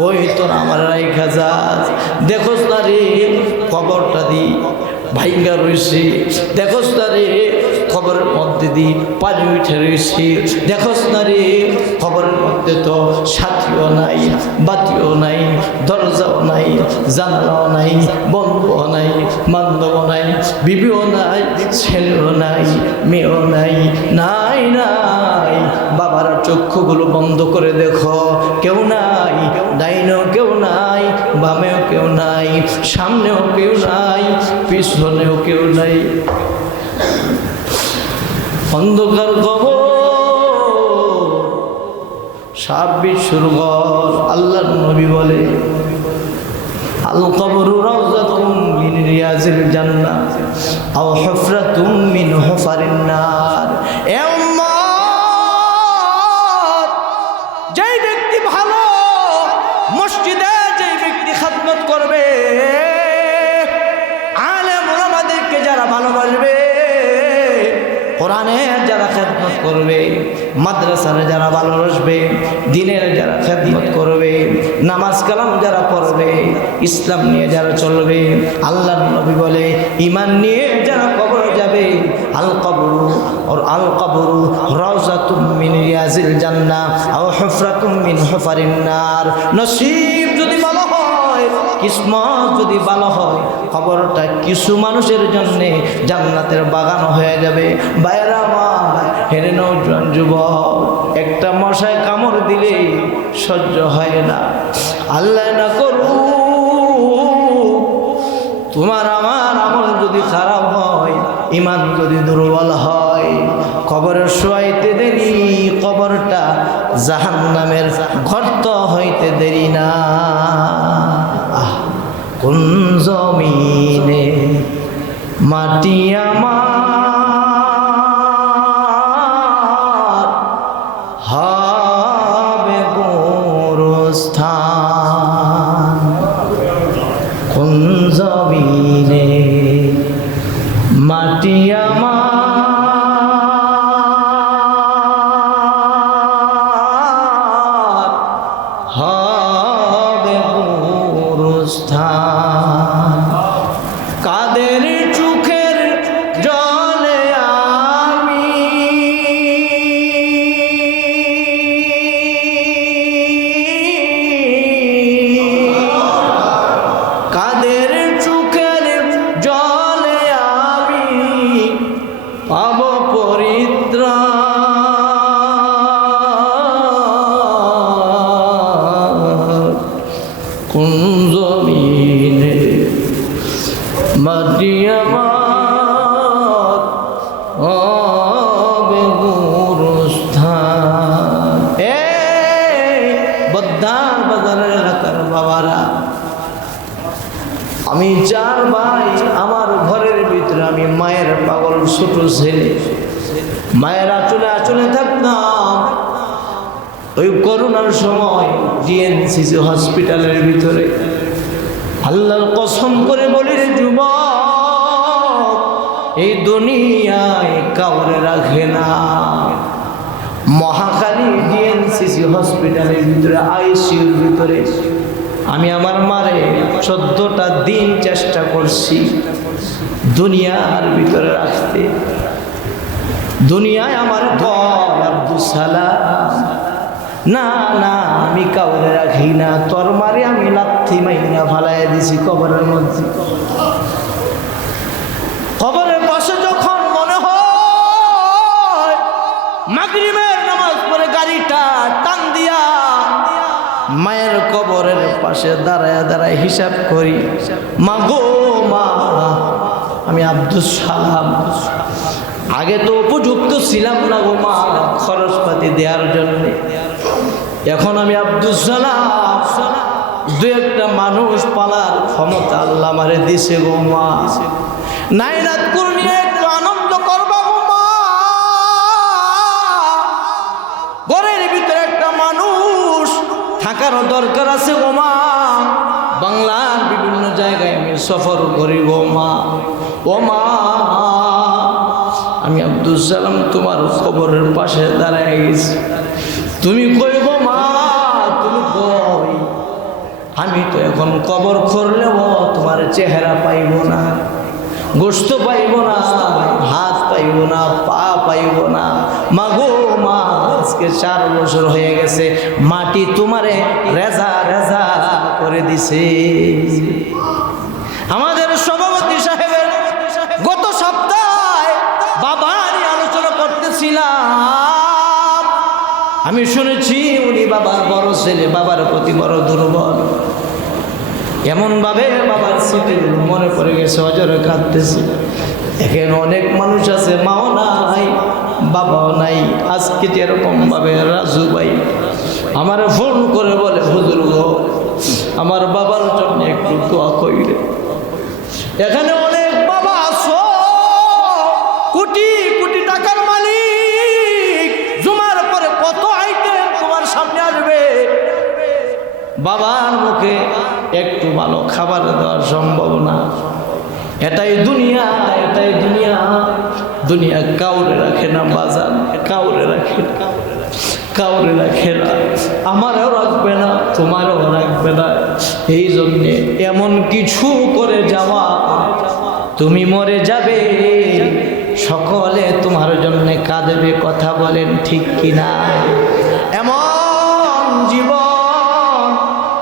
কই তোর আমার রাইখা যাস, দেখোস না রে কবরটা দি ভাইঙ্গা রয়েছে, দেখোস না রে খবরের মধ্যে দি পানি উঠে রয়েছে, দেখোস না রে খবরের মধ্যে তো সাথীও নাই, বাতিও নাই, দরজাও নাই, জানালাও নাই, বন্ধুও নাই, বান্ধবও নাই, বিবিও নাই, ছেলেও নাই, মেয়েও নাই, নাই নাই। বাবারা চক্ষুগুলো বন্ধ করে দেখো, কেউ নাই, ডাইনেও কেউ নাই, বামেও কেউ নাই, সামনেও কেউ নাই, পিছনেও কেউ নাই, অন্ধকার কবর, সাপ বিচ্ছুর ঘর। আল্লাহর নবী বলে আল কবরু রাউযাতুম মিন রিয়াজিল জান্নাহ আও হুফরাতুম মিন হুফারিন নার। এ উম্মত, যেই ব্যক্তি ভালো মসজিদে যেই ব্যক্তি খিদমত করবে, আলেম ওলামাদেরকে যারা ভালোবাসবে, কোরআনে যারা খেদমত করবে, মাদ্রাসারে যারা ভালোবাসবে, দিনের যারা খেদমত করবে, নামাজ কালাম যারা পড়বে, ইসলাম নিয়ে যারা চলবে, আল্লাহর নবী বলে ঈমান নিয়ে যারা কবরে যাবে, আল কবরু রাউযাতুম মিন রিয়াজিল জান্নাহ আও হুফরাতুম মিন হুফারিন নার। নসিব যদি ভালো হয়, কিসমত যদি ভালো হয়, কবরটা কিছু মানুষের জন্য জান্নাতের বাগান হয়ে যাবে। বাইরা আমার হেরে নওজোয়ান যুবক, একটা মশায় কামড় দিলে সহ্য হয় না। আল্লাহ না করুক তোমার আমার আমল যদি খারাপ হয়, ঈমান যদি দুর্বল হয়, কবরে শোয়াইতে দেরি, কবরটা জাহান্নামের গর্ত হইতে দেরি না। কোন জমিনে মাটি আমার হবে গোরস্থান, কোন জমিনে মাটি আমার হবে গোরস্থান। কাদের চোখের জলে আমি কাদের চোখের জলে আমি পাব পরিত্রাণ, কোন জমিনে মাটি আমার হবে গোরস্থান। বদ্দার বাজারের এলাকার বাবারা, আমি 4 ভাই, আমার ঘরের ভিতরে আমি মায়ের পাগল ছোট ছেলে, মায়ের আঁচলে আঁচলে থাকতাম। ওই করোনার সময় ডিএনসিসি হসপিটালের ভিতরে, আল্লাহর কসম করে বলি রে যুবক, এই দুনিয়ায় কাউরে রাখে না। মহাখালী ডিএনসিসি হসপিটালের ভিতরে আইসিইউর ভিতরে আমি আমার মারে 14টা দিন চেষ্টা করছি দুনিয়ার ভিতরে রাখতে। দুনিয়ায় আমার ঘর আব্দুল সালাম, না না আমি কাউরে রাখি না, তোর মারে আমি লাথি মাইরা ফালাইয়া দিছি কবরের মধ্যে। কবরের পাশে যখন মনে হয় মাগরিবের নামাজ পড়ে গাড়িটা টান দিয়া মায়ের কবরের পাশে দাঁড়ায় দাঁড়ায় হিসাব করি, মা গো মা, আমি আব্দুল সালাম আগে তো উপযুক্ত ছিলাম না গো মা খরচপাতি দেওয়ার জন্য, এখন আমি আব্দুল সালাম, 2-1টা মানুষ পালার ক্ষমতা আল্লাহ আমারে দিছে গো মা। নাইরাত নিয়ে একটু আনন্দ করবা গো মা, ঘরের ভিতরে একটা মানুষ থাকারও দরকার আছে গো মা। বাংলার বিভিন্ন জায়গায় আমি সফর করি গো মা। ও মা, আমি আব্দুল সালাম তোমার কবরের পাশে দাঁড়ায় গেছি, তুমি কই গো মা, তুমি কই? আমি তো এখন কবর করলেও তোমার চেহারা পাইব না, গোশত পাইব না, হাত পাইব না, পা পাইব না। মাগো মা, আজকে 4 বছর হয়ে গেছে, মাটি তোমারে রেজা রেজা করে দিছে। আমাদের সভাপতি সাহেবের গত সপ্তাহে বাবা নিয়ে আলোচনা করতেছিলাম। আমি শুনেছি উনি বাবার বড় ছেলে, বাবার প্রতি বড় দুর্বল। এমনভাবে বাবার স্মৃতিগুলো মনে পড়ে গেছে, অজরে কাঁদতেছে। এখানে অনেক মানুষ আছে, মাও নাই বাবাও নাই। আজকে যেরকমভাবে রাজু ভাই আমার ফোন করে বলে, হুজুর গো আমার বাবার জন্য একটু দোয়া কইরে। এখানে অনেক বাবা আছো, কোটি কোটি টাকার মালিক, জুমার পরে কত আইটেম তোমার সামনে আসবে, বাবার মুখে একটু ভালো খাবার দেওয়া সম্ভব না। এটাই দুনিয়া, এটাই দুনিয়া। দুনিয়া কাউরে রাখে না বাজার, কাউরে রাখে না, কাউরে রাখে না। আমারও রাখবে না, তোমারও রাখবে না। এই জন্যে এমন কিছু করে যাওয়া, তুমি মরে যাবে, সকলে তোমার জন্য কাঁদবে। কথা বলেন ঠিক কিনা? এমন জীবন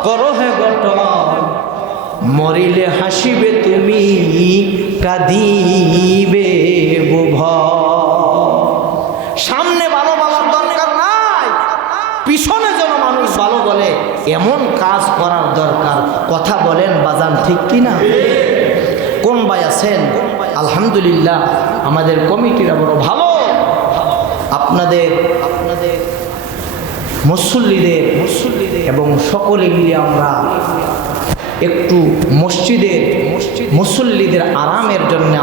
করো হে গঠন, মরিলে হাসিবে তুমি, কাঁদিবে বুভ। সামনে ভালো বলার দরকার নাই, পিছনে যেন মানুষ ভালো বলে এমন কাজ করার দরকার। কথা বলেন বাজান ঠিক কিনা? কোন ভাই আছেন? আলহামদুলিল্লাহ আমাদের কমিটিরা বড় ভালো। আপনাদের মুসল্লিদের এবং সকলে মিলে আমরা একটু মসজিদের মুসল্লিদের আরামের জন্য